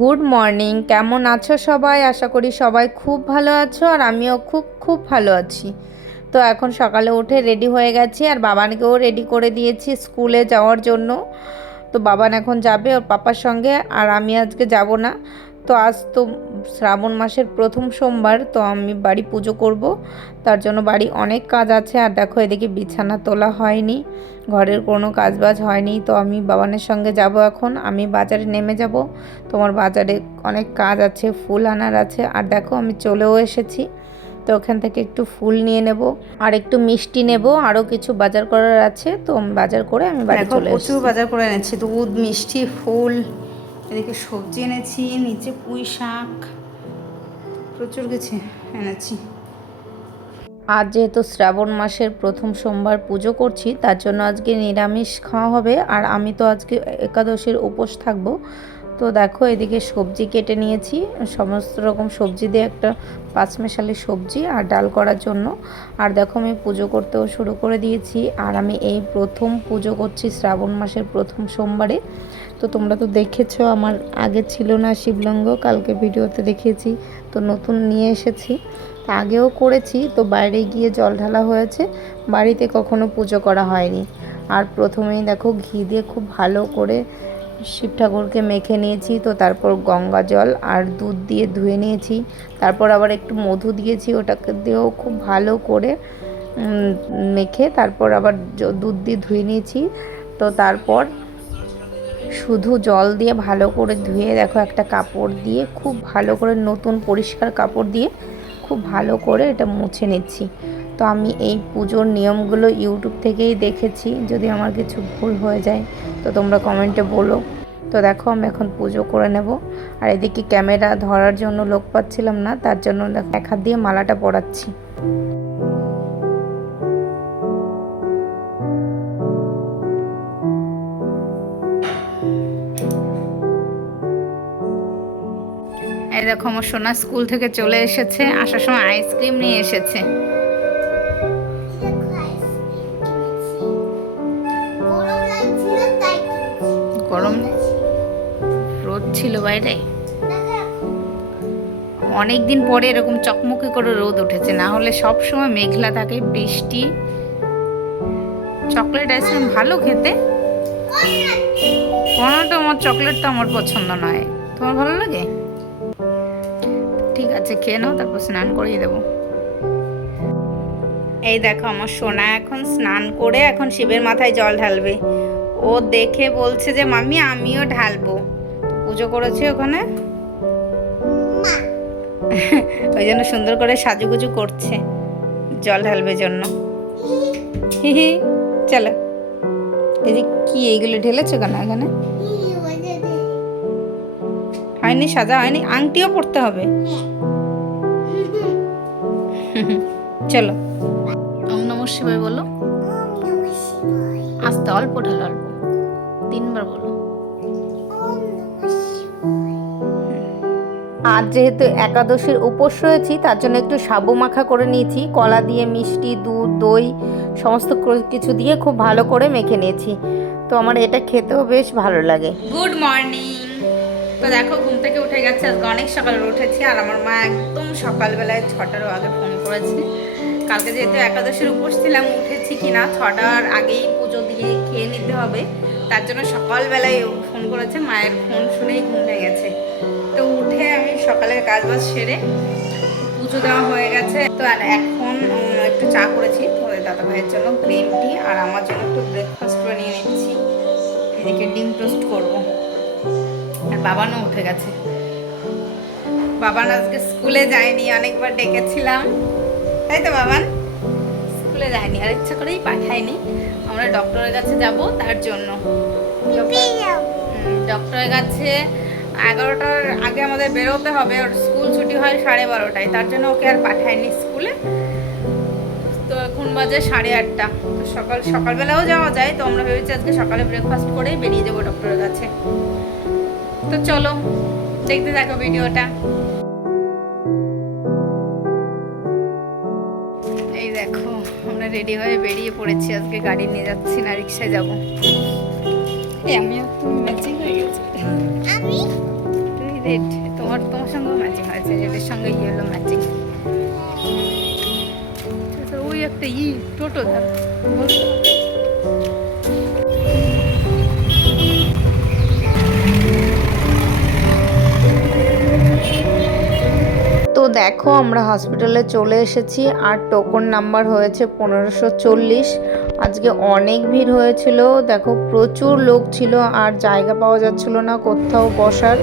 Good morning. কেমন আছো সবাই? আশা করি সবাই খুব ভালো আছো আর আমিও খুব খুব ভালো আছি। তো এখন সকালে উঠে রেডি হয়ে গেছি আর বাবানকেও রেডি করে দিয়েছি স্কুলে যাওয়ার জন্য। তো বাবান এখন যাবে ওর পাপার সঙ্গে আর আমি আজকে যাব না। তো আজ তো শ্রাবণ মাসের প্রথম সোমবার তো আমি বাড়ি পুজো করব। তার জন্য বাড়ি অনেক কাজ আছে আর দেখো এদিকে বিছানা তোলা হয়নি ঘরের কোনো কাজবাজ হয়নি তো আমি বাবানের সঙ্গে যাব এখন। আমি বাজারে নেমে যাব। তোমার বাজারে অনেক কাজ আছে ফুল আনার আছে। আর দেখো আমি চলেও এসেছি তো ওখান থেকে একটু ফুল নিয়ে নেব। আর একটু মিষ্টি নেব আরও কিছু বাজার করার আছে তো বাজার করে আমি বাড়ি চলে প্রচুর বাজার করে এনেছি দুধ মিষ্টি ফুল। এদিকে সবজি এনেছি, নিচে পুঁই শাক, প্রচুর কিছু এনেছি। আজ যেহেতু শ্রাবণ মাসের প্রথম সোমবার পুজো করছি, তার জন্য আজকে নিরামিষ খাওয়া হবে, আর আমি তো আজকে একাদশীর উপোস থাকব। তো দেখো, এদিকে সবজি কেটে নিয়েছি, সমস্ত রকম সবজি দিয়ে একটা পাঁচমেশালি সবজি আর ডাল করার জন্য। আর দেখো, আমি পুজো করতেও শুরু করে দিয়েছি, আর আমি এই প্রথম পুজো করছি শ্রাবণ মাসের প্রথম সোমবারে। তো তোমরা তো দেখেছ, আমার আগে ছিল না শিবলঙ্গ, কালকে ভিডিওতে দেখিয়েছি, তো নতুন নিয়ে এসেছি। আগেও করেছি, তো বাইরে গিয়ে জল ঢালা হয়েছে, বাড়িতে কখনো পুজো করা হয়নি। আর প্রথমেই দেখো, ঘি দিয়ে খুব ভালো করে শিব ঠাকুরকে মেখে নিয়েছি, তো তারপর গঙ্গা জল আর দুধ দিয়ে ধুয়ে নিয়েছি। তারপর আবার একটু মধু দিয়েছি, ওটাকে দিয়েও খুব ভালো করে মেখে তারপর আবার দুধ দিয়ে ধুয়ে নিয়েছি। তো তারপর শুধু জল দিয়ে ভালো করে ধুয়ে দেখো একটা কাপড় দিয়ে, খুব ভালো করে নতুন পরিষ্কার কাপড় দিয়ে খুব ভালো করে এটা মুছে নিচ্ছি। তো আমি এই পুজোর নিয়মগুলো ইউটিউব থেকেই দেখেছি, যদি আমার কিছু ভুল হয়ে যায় তো তোমরা কমেন্টে বলো। তো দেখো আমি এখন পুজো করে নেব। আর এদিকে ক্যামেরা ধরার জন্য লোক পাচ্ছিলাম না, তার জন্য এক হাত দিয়ে মালাটা পরাচ্ছি। এই দেখো আমার সোনা স্কুল থেকে চলে এসেছে আসার সময় আইসক্রিম নিয়ে এসেছে। গরম রোদ ছিল বাইরে। অনেক দিন পরে এরকম চকমকি করে রোদ উঠেছে না হলে সব সময় মেঘলা থাকে বৃষ্টি। চকলেট আইসক্রিম ভালো খেতে। কোনো তো আমার চকলেট তো আমার পছন্দ নয়। তোমার ভালো লাগে? ঠিক আছে খেয়ে নাও তারপর স্নান করিয়ে দেবো। এই দেখো আমার সোনা এখন স্নান করে এখন শিবের মাথায় জল ঢালবে। ও দেখে বলছে যে মামি আমিও ঢালবো। পুজো করেছি ওখানে। ওই জন্য সুন্দর করে সাজুগুজু করছে। জল ঢালবে জন্য। হি হি চলো। এই যে কি এইগুলো ঢেলেছো কেন এখানে? হয়নি সাজা হয়নি আংটিও পড়তে হবে। চলো। ওম নম শিবায় বলো। আস্তে অল্প ঢালো অল্প। তিনবার বলো। আজ যেহেতু একাদশীর উপোস রয়েছি তার জন্য একটু সাবু মাখা করে নিয়েছি। কলা দিয়ে মিষ্টি দুধ দই সমস্ত কিছু দিয়ে খুব ভালো করে মেখে নিয়েছি। তো আমার এটা খেতেও বেশ ভালো লাগে। গুড মর্নিং তো দেখো, ঘুম থেকে উঠে গেছে। আজকে অনেক সকালে উঠেছি আর আমার মা একদম সকালবেলায় ছটারও আগে ফোন করেছে। কালকে যেহেতু একাদশীর উপোস ছিলাম, উঠেছি কি না ছটার আগেই পুজো দিয়ে খেয়ে নিতে হবে। তার জন্য সকালবেলায় ফোন করেছে, মায়ের ফোন শুনেই ঘুম ভেঙে গেছে। তো উঠে আমি সকালের কাজ বাজ সেরে পুজো দেওয়া হয়ে গেছে। তো আর এখন একটু চা করেছি। তোমাদের দাদা ভাইয়ের জন্য গ্রিন টি আর আমার জন্য একটু ব্রেকফাস্ট বানিয়ে নিচ্ছি। এদিকে ডিম টোস্ট করব। বাবানও উঠে গেছে। বাবান আজকে স্কুলে যায়নি অনেকবার ডেকেছিলাম। তাই তো বাবান? স্কুলে যায়নি আর ইচ্ছা করেই পাঠায়নি। আমরা ডক্টরের কাছে যাব তার জন্য। ডক্টরের কাছে এগারোটার আগে আমাদের বেরোতে হবে ওর স্কুল ছুটি হয় সাড়ে বারোটায় তার জন্য ওকে আর পাঠায়নি স্কুলে। তো এখন বাজে সাড়ে আটটা। তো সকাল সকালবেলাও যাওয়া যায় তো আমরা ভেবেছি আজকে সকালে ব্রেকফাস্ট করেই বেরিয়ে যাব ডক্টরের কাছে। তো চলো দেখতে থাকো ভিডিওটা। এই দেখো আমরা রেডি হয়ে বেরিয়ে পড়েছি। আজকে গাড়ি নিয়ে যাচ্ছি না রিক্সায় যাব। আমিও তো ম্যাচিং হয়ে গেছি। আমি? রেড তোমার তোমার সঙ্গেও ম্যাচিং হয়েছে রেডের সঙ্গে ইয়েলো ম্যাচিং ওই একটা ই টোটো ধর দেখো আমরা হসপিটালে চলে এসেছি। আর টোকন নাম্বার হয়েছে পনেরোশো চল্লিশ। আজকে অনেক ভিড় হয়েছিল। দেখো প্রচুর লোক ছিল আর জায়গা পাওয়া যাচ্ছিল না কোথাও বসার।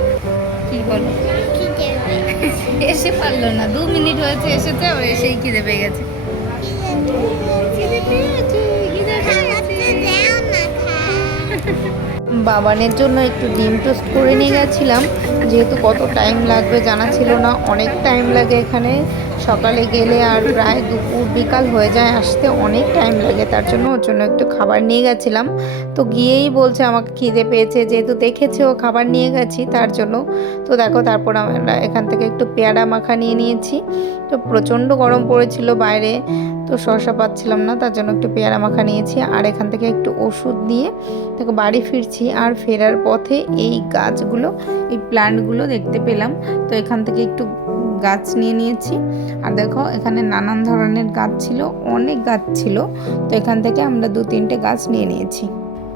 কি বলো? এসে পারল না। দু মিনিট হয়েছে এসেছে আবার এসেই খিদে পেয়ে গেছে। খিদে পেয়েছে খিদে বাবানের জন্য একটু ডিম টোস্ট করে নিয়ে গেছিলাম। যেহেতু কত টাইম লাগবে জানা ছিল না, অনেক টাইম লাগে এখানে। সকালে গেলে আর প্রায় দুপুর, বিকাল হয়ে যায়, আসতে অনেক টাইম লাগে। তার জন্য ওর জন্য একটু খাবার নিয়ে গেছিলাম। তো গিয়েই বলছে, আমাকে খিদে পেয়েছে, যেহেতু দেখেছে ও খাবার নিয়ে গেছি, তার জন্য। তো দেখো, তারপর আমরা এখান থেকে একটু পেয়ারা মাখা নিয়ে নিয়েছি। তো প্রচণ্ড গরম পড়েছিল বাইরে, তো শসা পাচ্ছিলাম না, তার জন্য একটু পেয়ারা মাখা নিয়েছি। আর এখান থেকে একটু ওষুধ নিয়ে দেখো, বাড়ি ফিরছি। আর ফেরার পথে এই গাছগুলো, এই প্ল্যান্টগুলো দেখতে পেলাম। তো এখান থেকে একটু গাছ নিয়ে নিয়েছি। আর দেখো, এখানে নানান ধরনের গাছ ছিল, অনেক গাছ ছিল। তো এখান থেকে আমরা দু তিনটে গাছ নিয়ে নিয়েছি।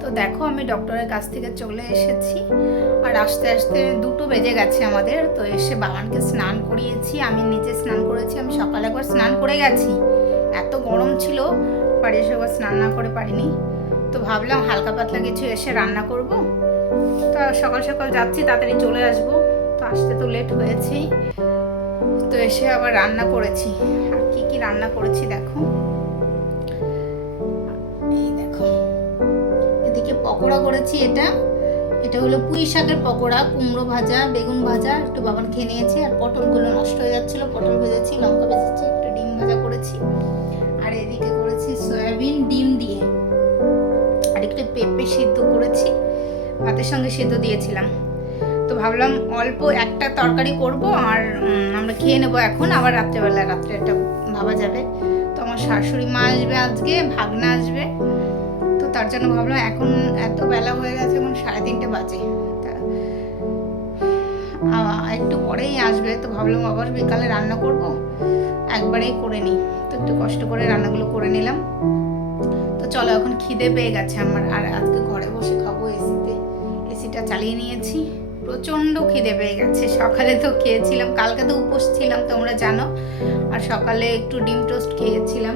তো দেখো, আমি ডক্টরের কাছ থেকে চলে এসেছি। আর আস্তে আস্তে দুটো বেজে গেছে আমাদের। তো এসে বাগানকে স্নান করিয়েছি। আমি নিজে স্নান করেছি, আমি সকালে একবার স্নান করে গেছি। এত গরম ছিল, বাড়ি এসে একবার স্নান না করে পারিনি। তো ভাবলাম হালকা পাতলা কিছু এসে রান্না করব। তো সকাল সকাল যাচ্ছি, তাড়াতাড়ি চলে আসব। তো আসতে তো লেট হয়েছেই। তো এসে আবার রান্না করেছি। আর কি কি রান্না করেছি দেখো? এই দেখো। এদিকে পকোড়া করেছি এটা। এটা হলো পুঁই শাকের পকোড়া, কুমড়ো ভাজা, বেগুন ভাজা, একটু বাবান খেয়ে নিয়েছে, আর পটলগুলো নষ্ট হয়ে যাচ্ছিল, পটল ভেজেছি, লঙ্কা ভেজেছি, একটু ডিম ভাজা করেছি। আর এদিকে করেছি সয়াবিন, ডিম দিয়ে। আর একটু পেঁপে সিদ্ধ করেছি, ভাতের সঙ্গে সিদ্ধ দিয়েছিলাম। তো ভাবলাম অল্প একটা তরকারি করব আর আমরা খেয়ে নেব এখন। আবার রাত্রেবেলা, রাত্রে একটা ভাবা যাবে। তো আমার শাশুড়ি মা আসবে আজকে, ভাগনা আসবে। তো তার জন্য ভাবলাম এখন এত বেলা হয়ে গেছে, এখন সাড়ে তিনটে বাজে। একটু পরেই আসবে। তো ভাবলাম আবার বিকালে রান্না করব। একবারেই করে নিই। তো একটু কষ্ট করে রান্নাগুলো করে নিলাম। তো চলো এখন খিদে পেয়ে গেছে আমার। আর আজকে ঘরে বসে খাব এসিতে। এসিটা চালিয়ে নিয়েছি। প্রচণ্ড খিদে পেয়ে গেছে। সকালে তো খেয়েছিলাম, কালকে তো উপোস ছিলাম, তোমরা জানো। আর সকালে একটু ডিম টোস্ট খেয়েছিলাম।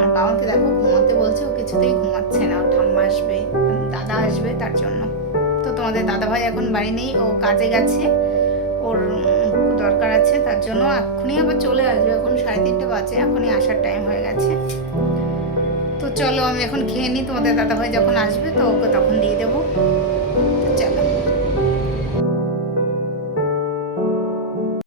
আর বাবাকে দেখো, ঘুমাতে বলছে, ও কিছুতেই ঘুমাচ্ছে না ঠাম্মা আসবে, দাদা আসবে তার জন্য। তো তোমাদের দাদা ভাই এখন বাড়ি নেই, ও কাজে গেছে, ওর দরকার আছে, তার জন্য এক্ষুনি আবার চলে আসবে, এখন সাড়ে তিনটে বাজে, এখনই আসার টাইম হয়ে গেছে। তো চলো, আমি এখন খেয়ে নিই, তোমাদের দাদা ভাই যখন আসবে, তো ওকে তখন দিয়ে দেবো।